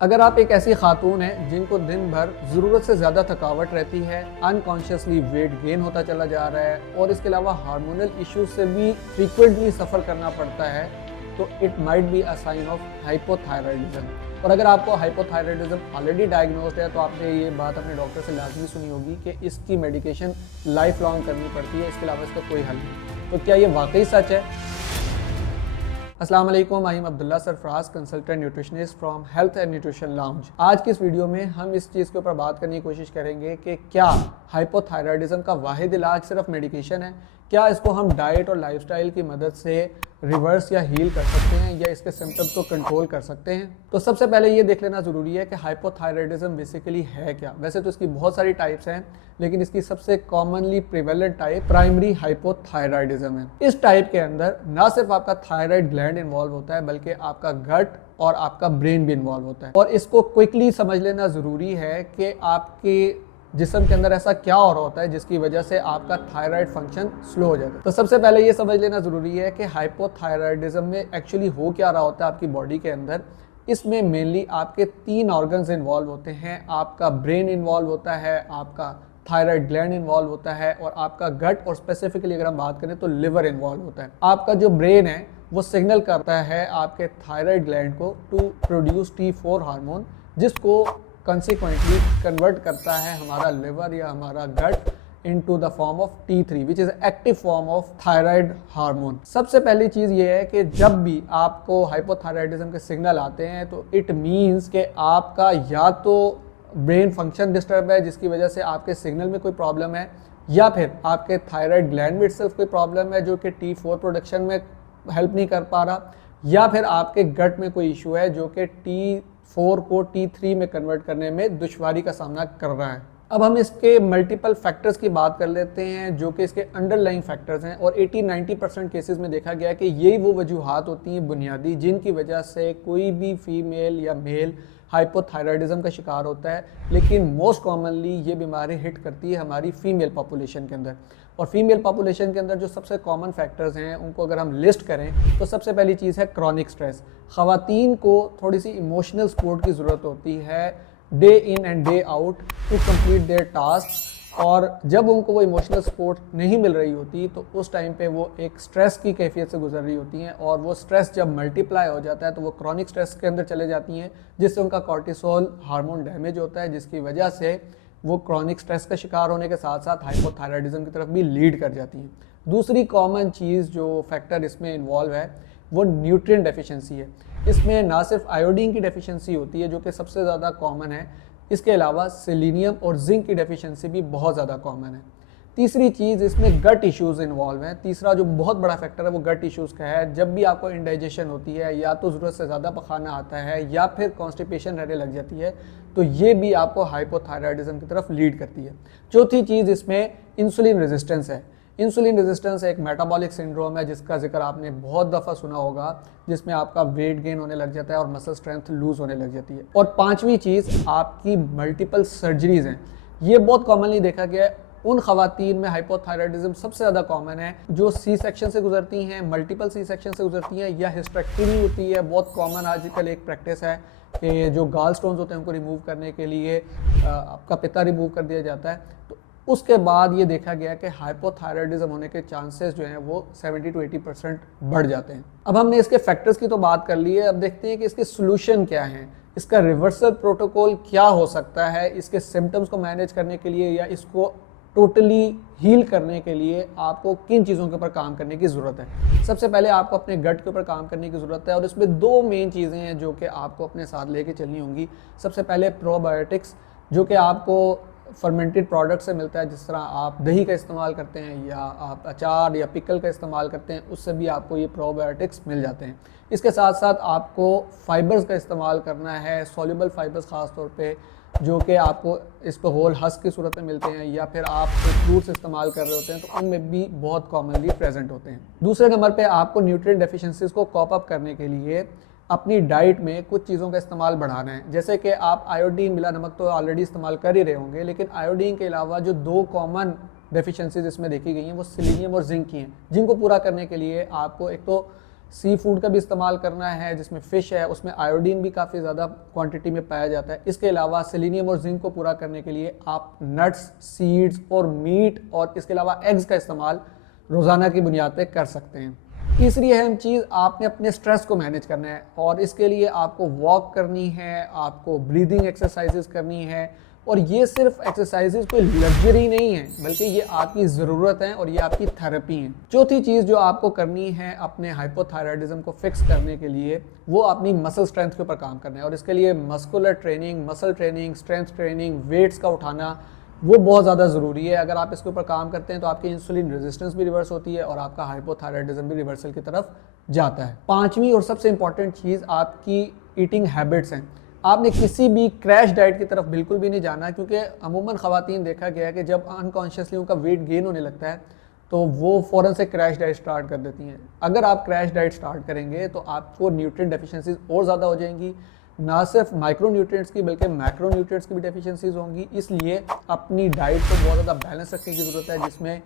अगर आप एक ऐसी खातून हैं जिनको दिन भर ज़रूरत से ज़्यादा थकावट रहती है, अनकॉन्शियसली वेट गेन होता चला जा रहा है और इसके अलावा हार्मोनल इश्यूज से भी फ्रीक्वेंटली सफ़र करना पड़ता है, तो it might be a sign of hypothyroidism. और अगर आपको हाइपोथायराइडिज्म ऑलरेडी डायग्नोस्ड है तो आपने ये बात अपने डॉक्टर से लाजमी सुनी होगी कि इसकी मेडिकेशन लाइफ लॉन्ग करनी पड़ती है, इसके अलावा इसका कोई हल नहीं। तो क्या ये वाकई सच है? अस्सलाम वालेकुम, I am Abdullah Sarfaraz, consultant nutritionist from health and nutrition lounge. आज की इस वीडियो में हम इस चीज़ के ऊपर बात करने की कोशिश करेंगे कि क्या हाइपोथायराइडिज्म का वाहिद इलाज सिर्फ मेडिकेशन है? क्या इसको हम डाइट और लाइफस्टाइल की मदद से रिवर्स या हील कर सकते हैं या इसके सिम्टम्स को कंट्रोल कर सकते हैं? तो सबसे पहले ये देख लेना ज़रूरी है कि हाइपोथायराइडिज्म बेसिकली है क्या। वैसे तो इसकी बहुत सारी टाइप्स हैं, लेकिन इसकी सबसे commonly prevalent type primary hypothyroidism है। इस टाइप के अंदर ना सिर्फ आपका थायराइड ग्लैंड इन्वॉल्व होता है, बल्कि आपका गट और आपका ब्रेन भी इन्वॉल्व होता है। और इसको क्विकली समझ लेना ज़रूरी है कि आपके जिस्म के अंदर ऐसा क्या हो रहा होता है जिसकी वजह से आपका थायराइड फंक्शन स्लो हो जाता है। तो सबसे पहले ये समझ लेना ज़रूरी है कि हाइपोथायराइडिज्म में एक्चुअली हो क्या रहा होता है आपकी बॉडी के अंदर। इसमें मेनली आपके 3 ऑर्गन्स इन्वॉल्व होते हैं। आपका ब्रेन इन्वॉल्व होता है, आपका थायराइड ग्लैंड इन्वॉल्व होता है और आपका गट, और स्पेसिफिकली अगर हम बात करें तो लिवर इन्वॉल्व होता है। आपका जो ब्रेन है वो सिग्नल करता है आपके थायराइड ग्लैंड को टू प्रोड्यूस T4 हार्मोन, जिसको कंसिक्वेंटली कन्वर्ट करता है हमारा लिवर या हमारा gut into the form of T3 which is active form of thyroid hormone. सबसे पहली चीज़ ये है कि जब भी आपको हाइपोथायराइडिज्म के सिग्नल आते हैं तो इट मीन्स कि आपका या तो ब्रेन फंक्शन डिस्टर्ब है जिसकी वजह से आपके सिग्नल में कोई प्रॉब्लम है, या फिर आपके थायराइड ग्लैंड में इटसेल्फ कोई प्रॉब्लम है जो कि T4 प्रोडक्शन में हेल्प नहीं कर पा रहा, या फिर आपके गट में कोई इशू है जो कि T4 को T3 में कन्वर्ट करने में दुश्वारी का सामना कर रहा है। अब हम इसके मल्टीपल फैक्टर्स की बात कर लेते हैं जो कि इसके अंडरलाइंग फैक्टर्स हैं, और 80-90% केसेस में देखा गया है कि यही वो वजूहात होती हैं बुनियादी जिनकी वजह से कोई भी फीमेल या मेल हाइपोथायराइडिज्म का शिकार होता है। लेकिन मोस्ट कॉमनली ये बीमारी हिट करती है हमारी फीमेल पॉपुलेशन के अंदर। और फीमेल पॉपुलेशन के अंदर जो सबसे कॉमन फैक्टर्स हैं उनको अगर हम लिस्ट करें तो सबसे पहली चीज़ है क्रॉनिक स्ट्रेस। ख़वातीन को थोड़ी सी इमोशनल सपोर्ट की ज़रूरत होती है day in and day out to complete their task, और जब उनको वो इमोशनल सपोर्ट नहीं मिल रही होती तो उस टाइम पे वो एक स्ट्रेस की कैफियत से गुजर रही होती हैं, और वो स्ट्रेस जब मल्टीप्लाई हो जाता है तो वो क्रॉनिक स्ट्रेस के अंदर चले जाती हैं, जिससे उनका कॉर्टिसोल हार्मोन डैमेज होता है, जिसकी वजह से वो क्रॉनिक स्ट्रेस का शिकार होने के साथ साथ हाइपोथायराइडिज्म की तरफ भी लीड कर जाती हैं। दूसरी कॉमन चीज़ जो फैक्टर इसमें इन्वॉल्व है वो न्यूट्रिएंट डेफिशिएंसी है। इसमें ना सिर्फ आयोडीन की डेफिशिएंसी होती है जो कि सबसे ज़्यादा कॉमन है, इसके अलावा सेलेनियम और जिंक की डेफिशिएंसी भी बहुत ज़्यादा कॉमन है। तीसरी चीज़ इसमें गट इश्यूज़ इन्वॉल्व हैं। तीसरा जो बहुत बड़ा फैक्टर है वो गट इश्यूज़ का है। जब भी आपको इंडाइजेशन होती है, या तो ज़रूरत से ज़्यादा पखाना आता है या फिर कॉन्स्टिपेशन रहने लग जाती है, तो ये भी आपको हाइपोथायराइडिज्म की तरफ लीड करती है। चौथी चीज़ इसमें इंसुलिन रेजिस्टेंस है। इंसुलिन रेजिस्टेंस एक मेटाबॉलिक सिंड्रोम है जिसका जिक्र आपने बहुत दफ़ा सुना होगा, जिसमें आपका वेट गेन होने लग जाता है और मसल स्ट्रेंथ लूज होने लग जाती है। और पांचवी चीज़ आपकी मल्टीपल सर्जरीज हैं। ये बहुत कॉमनली देखा गया है। उन खवातीन में हाइपोथायराइडिज्म सबसे ज़्यादा कॉमन है जो सी सेक्शन से गुजरती हैं, मल्टीपल सी सेक्शन से गुजरती हैं, या हिस्टेरेक्टमी होती है। बहुत कॉमन आजकल एक प्रैक्टिस है कि जो गाल स्टोन्स होते हैं उनको रिमूव करने के लिए आपका पिता रिमूव कर दिया जाता है। तो उसके बाद ये देखा गया कि हाइपोथायराइडिज्म होने के चांसेस जो हैं वो 70 to 80% बढ़ जाते हैं। अब हमने इसके फैक्टर्स की तो बात कर ली है, अब देखते हैं कि इसके सोल्यूशन क्या हैं, इसका रिवर्सल प्रोटोकॉल क्या हो सकता है, इसके सिम्टम्स को मैनेज करने के लिए या इसको टोटली हील करने के लिए आपको किन चीज़ों के ऊपर काम करने की ज़रूरत है। सबसे पहले आपको अपने गट के ऊपर काम करने की ज़रूरत है, और इसमें 2 मेन चीज़ें हैं जो कि आपको अपने साथ लेके चलनी होंगी। सबसे पहले प्रोबायोटिक्स, जो कि आपको फर्मेंटेड प्रोडक्ट से मिलता है। जिस तरह आप दही का इस्तेमाल करते हैं या आप अचार या पिकल का इस्तेमाल करते हैं, उससे भी आपको ये प्रोबायोटिक्स मिल जाते हैं। इसके साथ साथ आपको फाइबर्स का इस्तेमाल करना है, सॉल्युबल फाइबर्स ख़ास तौर पे, जो कि आपको इस पर होल हस्क की सूरत में मिलते हैं, या फिर आप फ्रूट्स इस्तेमाल कर रहे होते हैं तो उनमें भी बहुत कॉमनली प्रेजेंट होते हैं। दूसरे नंबर पे आपको न्यूट्रिएंट डेफिशिएंसीज को कॉप अप करने के लिए अपनी डाइट में कुछ चीज़ों का इस्तेमाल बढ़ाना है। जैसे कि आप आयोडीन मिला नमक तो ऑलरेडी इस्तेमाल कर ही रहे होंगे, लेकिन आयोडीन के अलावा जो 2 कॉमन डेफिशिएंसीज इसमें देखी गई हैं वो सेलेनियम और जिंक की हैं, जिनको पूरा करने के लिए आपको एक तो सी फूड का भी इस्तेमाल करना है, जिसमें फ़िश है, उसमें आयोडीन भी काफ़ी ज़्यादा क्वांटिटी में पाया जाता है। इसके अलावा सेलेनियम और जिंक को पूरा करने के लिए आप नट्स, सीड्स और मीट और इसके अलावा एग्स का इस्तेमाल रोज़ाना की बुनियाद पर कर सकते हैं। तीसरी अहम चीज़, आपने अपने स्ट्रेस को मैनेज करना है और इसके लिए आपको वॉक करनी है, आपको ब्रीदिंग एक्सरसाइजेज करनी है। और ये सिर्फ एक्सरसाइजेज कोई लग्जरी नहीं है, बल्कि ये आपकी ज़रूरत है और ये आपकी थेरेपी है। चौथी चीज़ जो आपको करनी है अपने हाइपोथायराइडिज्म को फिक्स करने के लिए, वो अपनी मसल स्ट्रेंथ के ऊपर काम करना है। और इसके लिए muscular training, muscle training, strength training, weights का उठाना वो बहुत ज़्यादा ज़रूरी है। अगर आप इसके ऊपर काम करते हैं तो आपकी इंसुलिन रेजिस्टेंस भी रिवर्स होती है और आपका हाइपोथायराइडिज्म भी रिवर्सल की तरफ जाता है। पांचवी और सबसे इंपॉर्टेंट चीज़ आपकी ईटिंग हैबिट्स हैं। आपने किसी भी क्रैश डाइट की तरफ बिल्कुल भी नहीं जाना, क्योंकि अमूमन ख़वातीन देखा गया है कि जब अनकॉन्शियसली उनका वेट गेन होने लगता है तो वो फ़ौरन से क्रैश डाइट स्टार्ट कर देती हैं। अगर आप क्रैश डाइट स्टार्ट करेंगे तो आपको न्यूट्रिएंट डेफिशिएंसीज और ज़्यादा हो जाएंगी, ना सिर्फ माइक्रो न्यूट्रिएंट्स की बल्कि मैक्रो न्यूट्रिएंट्स की भी डेफिशिएंसीज होंगी। इसलिए अपनी डाइट को बहुत ज़्यादा बैलेंस रखने की ज़रूरत है, जिसमें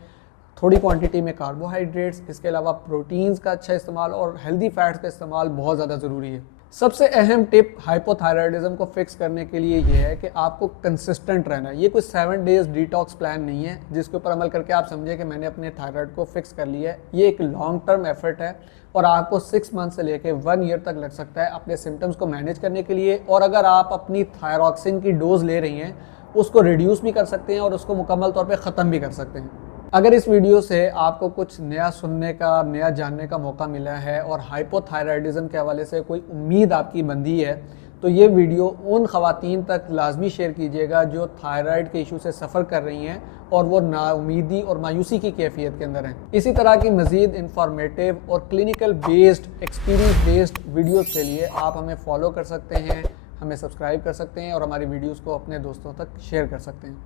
थोड़ी क्वांटिटी में कार्बोहाइड्रेट्स, इसके अलावा प्रोटीन्स का अच्छा इस्तेमाल और हेल्दी फैट्स का इस्तेमाल बहुत ज़्यादा ज़रूरी है। सबसे अहम टिप हाइपोथायराइडिज्म को फिक्स करने के लिए ये है कि आपको कंसिस्टेंट रहना है। ये कोई 7 डेज़ डिटॉक्स प्लान नहीं है जिसके ऊपर अमल करके आप समझे कि मैंने अपने थायराइड को फिक्स कर लिया है। ये एक लॉन्ग टर्म एफर्ट है और आपको 6 मंथ से लेकर 1 ईयर तक लग सकता है अपने सिम्टम्स को मैनेज करने के लिए। और अगर आप अपनी थायरॉक्सिन की डोज ले रही हैं, उसको रिड्यूस भी कर सकते हैं और उसको मुकम्मल तौर पे ख़त्म भी कर सकते हैं। अगर इस वीडियो से आपको कुछ नया सुनने का, नया जानने का मौका मिला है और हाइपोथायराइडिज्म के हवाले से कोई उम्मीद आपकी बंधी है, तो ये वीडियो उन ख़वातीन तक लाजमी शेयर कीजिएगा जो थायराइड के इशू से सफ़र कर रही हैं और वो नाउमीदी और मायूसी की कैफियत के अंदर हैं। इसी तरह की मज़ीद इंफॉर्मेटिव और clinical based, experience based videos के लिए आप हमें फॉलो कर सकते हैं, हमें सब्सक्राइब कर सकते हैं और हमारी वीडियोज़ को अपने दोस्तों तक शेयर कर सकते हैं।